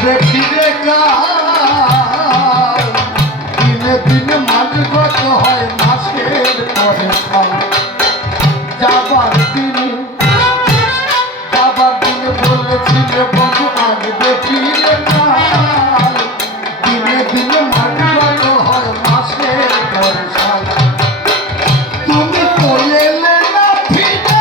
আসবে ফিরে কাল দিনে দিনে মাঝ গত হয় মাসের পরে কাল যাবার দিনে বলেছিলে বন্ধু আসবে ফিরে কাল দিনে দিনে মাঝ গত হয় মাসের পরে কাল তুমি তো এলে না ফিরে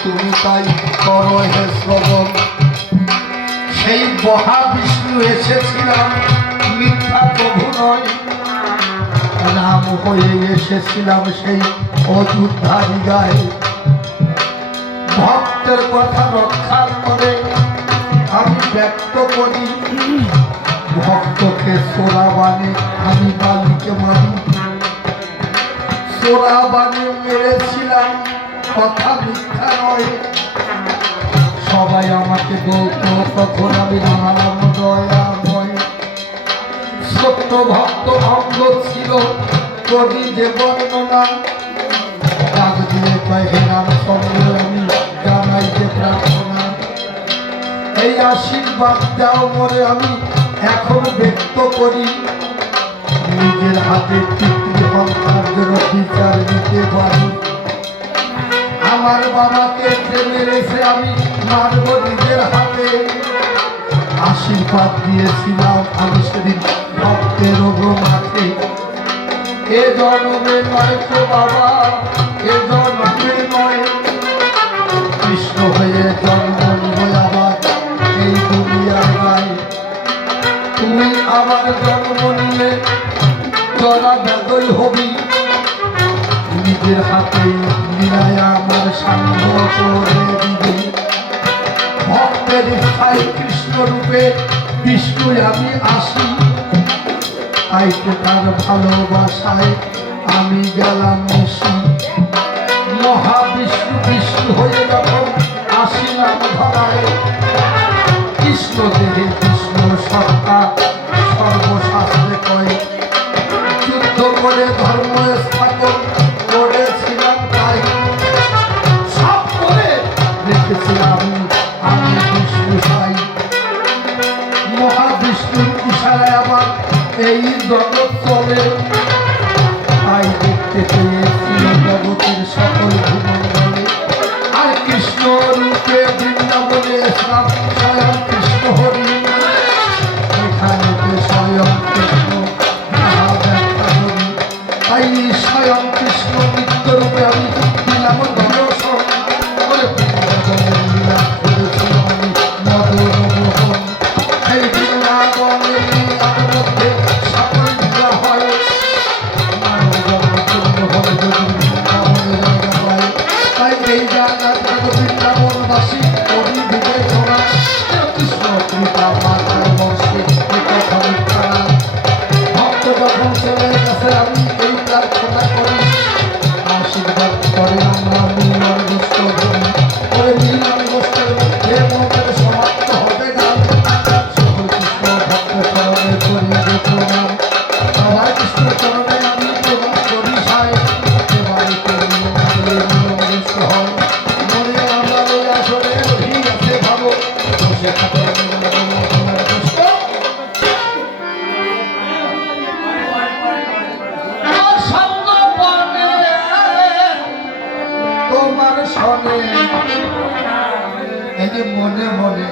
তুমি তাই করো হে শ্রবণ সেই মহাবিষ্ণু এসেছিলাম মিথ্যা প্রভু নয় রাম হয়ে এসেছিলাম সেই অযোধ্যার গায়ে ভক্তের কথা রক্ষার করে আমি ব্যক্ত করি ভক্তকে সোরা বানে আমি বালিকে মানি সোরা বানে মেরেছিলাম কথা মিথ্যা নয় সবাই আমাকে বলতো তখন আমি নাম দয়াময় সত্য ভক্ত অঙ্গ ছিল কবি যে বর্ণনা কাজ দিয়ে কয় হে রাম সঙ্গে আমি আশীর্বাদ দাও মরে আমি এখন ব্যক্ত করি, নিজের হাতে পিতৃহত্যার জন্য বিচার দিতে পারি। আমার বাবাকে যে মেরেছে আমি মারব নিজের হাতে, আশীর্বাদ দিয়েছিলাম আমি সেদিন ভক্তের মাঠে। এ জন্মে নয় তো বাবা, এ জন্মে নয়, কৃষ্ণ হয়ে জন্ম নিব আবার এই দুনিয়ার গায়ে। তুমি আবার জন্ম নিলে চলা বেদই হবি, নিজের হাতেই মিলায় আমার সাঙ্গ করে দিবি। ভক্তের ইচ্ছায় কৃষ্ণ রূপে বিষ্ণু আমি আসি, তাই তো তার ভালোবাসায় আমি গেলাম মিশি। মহাবিষ্ণু বিষ্ণু হয়ে যখন আসিলাম ধরায়, কৃষ্ণ দেহে বিষ্ণু সত্তা সর্বশাস্ত্রে কয়, যুদ্ধ করে ধর্ম স্থাপন করেছিলাম তাই, সব করে রেখেছিলাম আমি বিষ্ণু সাই। মহাবিষ্ণুর ইশারায় আবার এই জগৎ চলে, তাই দেখতে পেয়েছি জগতের সকল ভূমণ্ডলে। আর কৃষ্ণ রূপে বৃন্দাবনে এসলাম স্বয়ং কৃষ্ণ হরি, এখানে স্বয়ং কৃষ্ণ তাহা ব্যাখ্যা করি। তাই স্বয়ং কৃষ্ণ নিত্য রূপে আমি দিলাম দর্শন করে, বৃন্দাবনের লীলা করেছি আমি মদনমোহন। এই বৃন্দাবনের লীলার মধ্যে সকল লীলা হয়, মানব জন্মের জন্য হলে যদি বৃন্দাবনে জায়গা পায়, তাই এই জায়গা থাকো বৃন্দাবনবাসী করি বিবেচনা। কৃষ্ণ কৃপা মাতার বর্ষে কথা মিথ্যা না। ভক্ত যখন চলে গেছে আমি এই প্রার্থনা করি, আশীর্বাদ করে আমরা মিলন গোষ্ঠ করি। ওই মিলন গোষ্ঠের মধ্যে মনের সমাপ্ত হবে না। সকল কৃষ্ণ ভক্ত চরণে করি প্রণাম, সবাই কৃষ্ণ চরণে আমি প্রণাম করি সাই। এবারে করি মিলন গোষ্ঠ হয়, মনে আমরা ওই আসরে রহি আছে ভাবো, বসে থাকে মিলন গোষ্ঠ। তোমার সনে এই যে মনে মনে